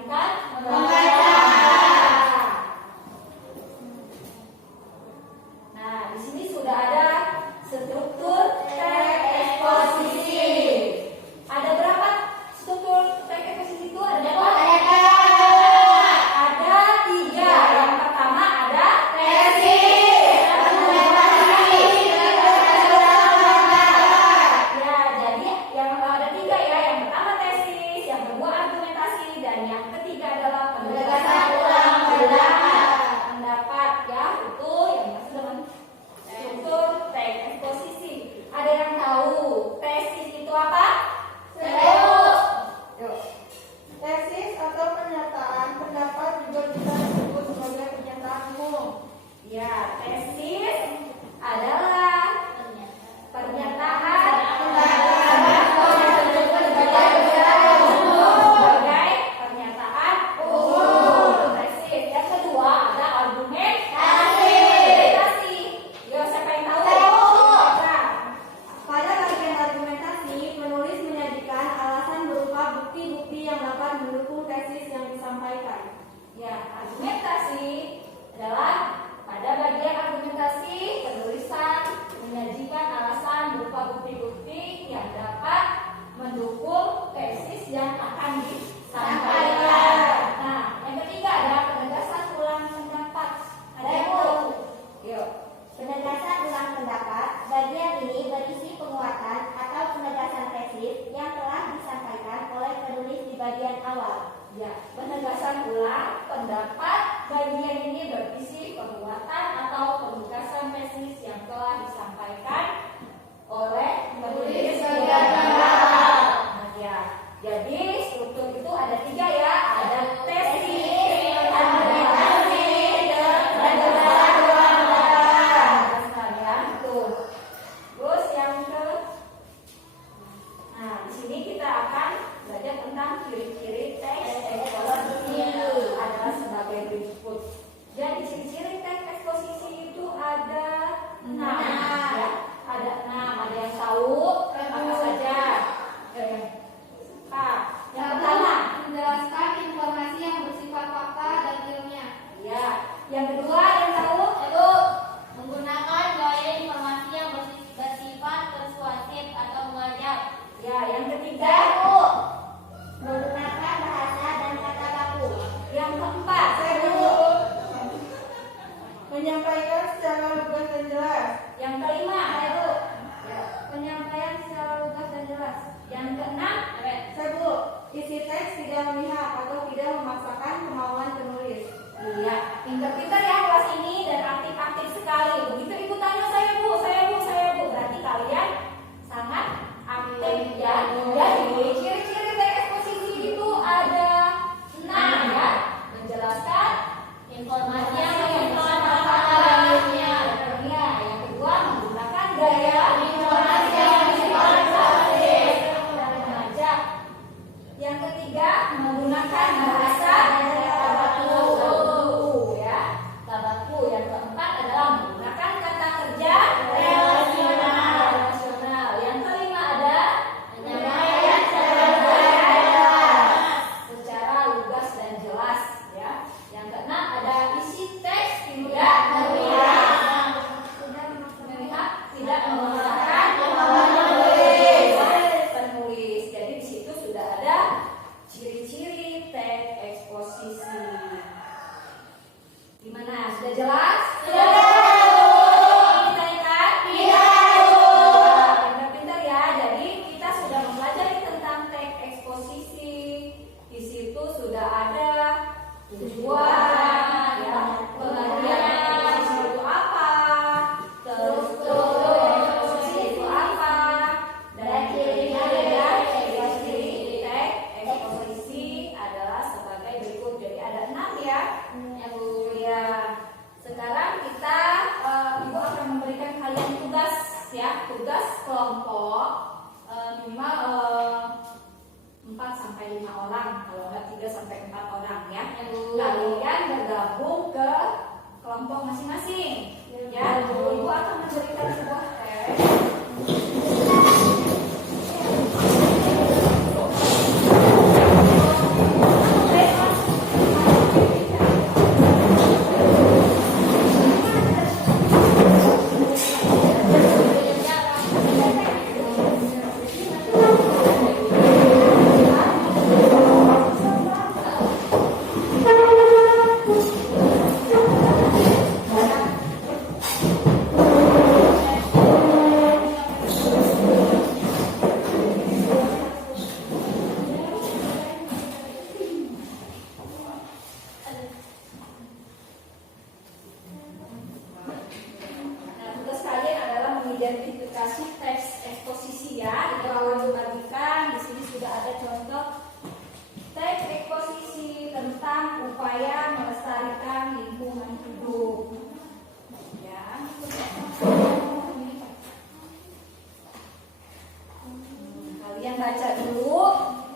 melainkan membaca. Nah, di sini sudah ada struktur teks eksposisi. Ada berapa struktur teks eksposisi itu? Ada berapa? Ada 3. Yang pertama ada tesis, ya, jadi yang ada 3 ya. Yang pertama tesis, yang kedua argumentasi, dan yang ketiga adalah penegasan ulang pendapat ya. Itu yang masuk dengan struktur teks eksposisi. Ada yang tahu tesis itu apa? Yuk. Tesis atau pernyataan pendapat juga bisa disebut sebagai pernyataan umum. Ya, tesis adalah pernyataan sebagai pernyataan umum. Tesis. Yang kedua ada argumentasi. Yuk, siapa yang tahu? Baca. Pada bagian argumentasi, penulis menyajikan alasan berupa bukti-bukti yang dapat mendukung tesis yang disampaikan. Ya, argumentasi adalah pada bagian argumentasi penulisan menyajikan alasan berupa bukti-bukti yang dapat mendukung tesis yang akan disampaikan. Nah, yang ketiga ada penegasan ulang pendapat. Ada yang tahu? Yuk. Penegasan ulang pendapat, bagian ini berisi penguatan atau penegasan tesis yang telah disampaikan oleh penulis di bagian awal. Ya, penegasan ulang pendapat bagian ini berisi penguatan atau penegasan tesis yang telah disampaikan oleh penulis di bagian awal. Nah, ya, jadi struktur itu ada 3 ya, ada tesis, argumentasi, dan penegasan ulang pendapat. Ya, betul. Terus yang ke, nah di sini kita akan belajar tentang ciri-ciri teks eksposisi adalah sebagai berikut. Jadi ciri-ciri teks eksposisi itu ada 6 ya. Ada 6. Ada yang tahu apa saja? Yang pertama Menjelaskan informasi yang bersifat fakta dan ilmiah. ya. Yang kedua yang tahu? Menggunakan gaya informasi yang bersifat persuasif atau mengajak. Ya, yang ketiga? Menggunakan bahasa dan kata baku. Yang keempat? Menyampaikan secara lugas dan jelas. Yang kelima? Ya, penyampaian secara lugas dan jelas. Yang keenam? Isi teks tidak memihak atau tidak memaksakan kemauan penulis. Iya, pintar-pintar ya kelas ini dan aktif-aktif sekali. Begitu ibu tanya saya bu, berarti kalian sangat aktif ya. Jadi ciri-ciri teks eksposisi itu ada 6 ya. Menjelaskan informasi yang bersifat fakta dan ilmiah. Yang kedua menggunakan gaya informasi yang bersifat persuasif dan mengajak. Yang ketiga menggunakan bahasa dan kata baku ya. Kata baku. Yang keempat adalah menggunakan kata kerja relasional. Yang kelima ada penyampaian secara lugas dan jelas ya. Yang keenam ada isi teks tidak memihak, tidak memaksakan penulis. Jadi di situ sudah ada ciri-ciri teks eksposisi. Gimana? Sudah jelas? Ditanyakan? Pintar-pintar ya. Jadi kita sudah mempelajari tentang teks eksposisi. Di situ sudah ada tujuan, ya, pengertian eksposisi itu apa, terus eksposisi itu apa, dan ciri-ciri teks eksposisi adalah sebagai berikut. Jadi ada 6 ya. Ya. Sekarang kita ibu akan memberikan kalian tugas ya, tugas kelompok minimal 4 sampai 5 orang, kalau enggak 3 sampai 4 orang ya. Kalian bergabung ke kelompok masing-masing. Ya, ibu akan memberikan sebuah teks. melestarikan lingkungan hidup. Ya, kalian baca dulu.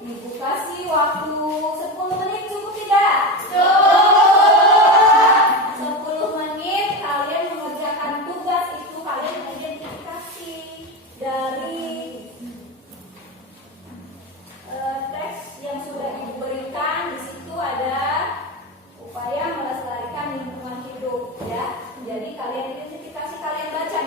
Ibu kasih waktu 10 menit, cukup tidak? Cukup. 10 menit kalian mengerjakan tugas itu. Kalian identifikasi dari teks yang sudah ibu berikan. Di situ ada upaya melestarikan lingkungan hidup, ya. Jadi kalian identifikasi, kalian baca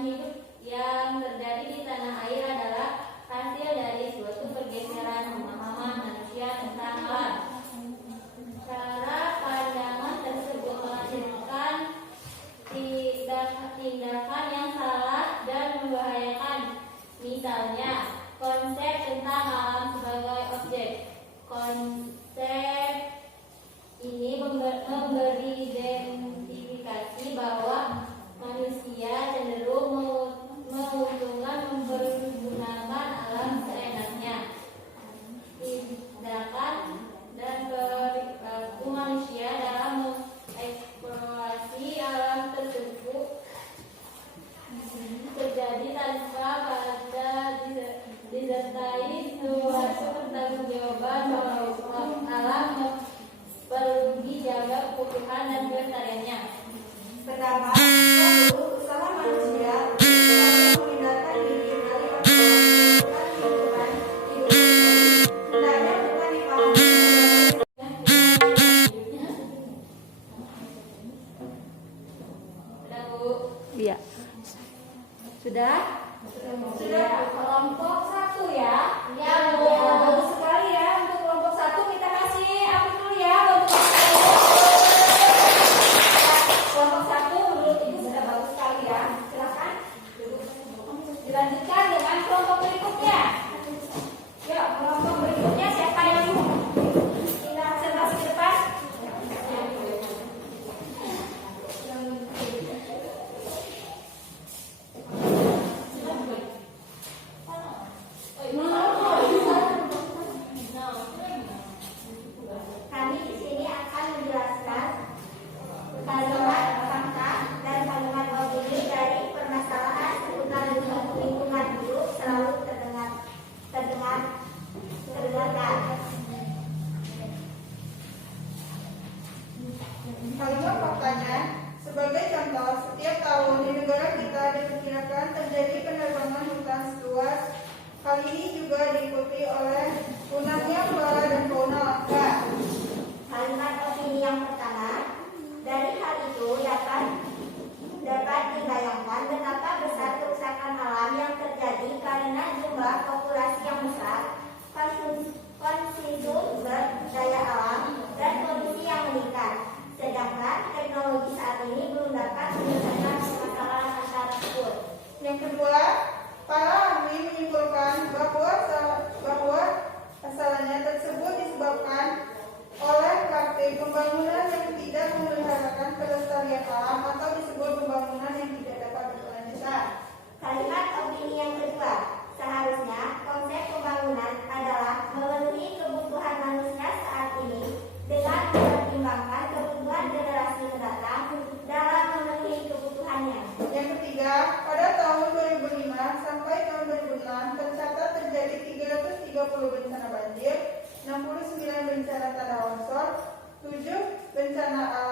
lingkungan hidup yang terjadi di tanah air adalah hasil dari suatu pergeseran pemahaman manusia tentang alam. Cara pandangan tersebut menghasilkan tindakan yang salah dan membahayakan. Misalnya, konsep tentang alam sebagai objek. Konsep ini memberi identifikasi bahwa manusia cenderung menguntungkan mempergunakan alam seenaknya. Tindakan dan perilaku manusia dalam mengeksplorasi alam tersebut terjadi tanpa pada disertai suatu pertanggungjawaban bahwa alam perlu dijaga keutuhan dan kelestariannya. Pertama, usaha manusia untuk menghindarkan diri dari lingkungan hidup hendaknya bukan dipahami Sudah, Bu? Iya. Sudah? Sudah. Kelompok 1 ya? Ya, Bu. Bagus sekali ya. Untuk kelompok 1 kita kasih apa dulu ya? Untuk kelompok 1 menurut Ibu sudah bagus sekali ya. Silakan. Dilanjutkan dengan kelompok berikutnya. Yuk, kelompok berikutnya siapa yang kita presentasi ke depan? Kami di sini akan menjelaskan kalimat fakta dan kalimat opini dari permasalahan seputar lingkungan hidup selalu terdengarkan. Kalimat faktanya, sebagai contoh, setiap tahun di negara kita diperkirakan terjadi penerbangan hutan seluas. Hal ini juga diikuti oleh punahnya flora dan fauna langka. Kalimat opini yang pertama, dari hal itu dapat dibayangkan betapa besar kerusakan alam yang terjadi karena jumlah populasi yang besar, konsumsi sumber daya alam, dan polusi yang meningkat. Sedangkan teknologi saat ini belum dapat menyelesaikan permasalahan antara tersebut. Yang kedua, para ahli menyimpulkan bahwa asalnya tersebut disebabkan oleh praktik pembangunan yang tidak memeliharakan kelestarian alam atau disebut pembangunan yang tidak dapat berkelanjutan. Kalimat opini yang kedua, seharusnya konsep pembangunan adalah memenuhi kebutuhan manusia saat ini dengan mempertimbangkan kebutuhan generasi mendatang dalam memenuhi kebutuhannya. Yang ketiga, pada tahun 2005 sampai tahun 2006 tercatat terjadi 330 bencana banjir, 69 bencana tanah longsor, 7 bencana alam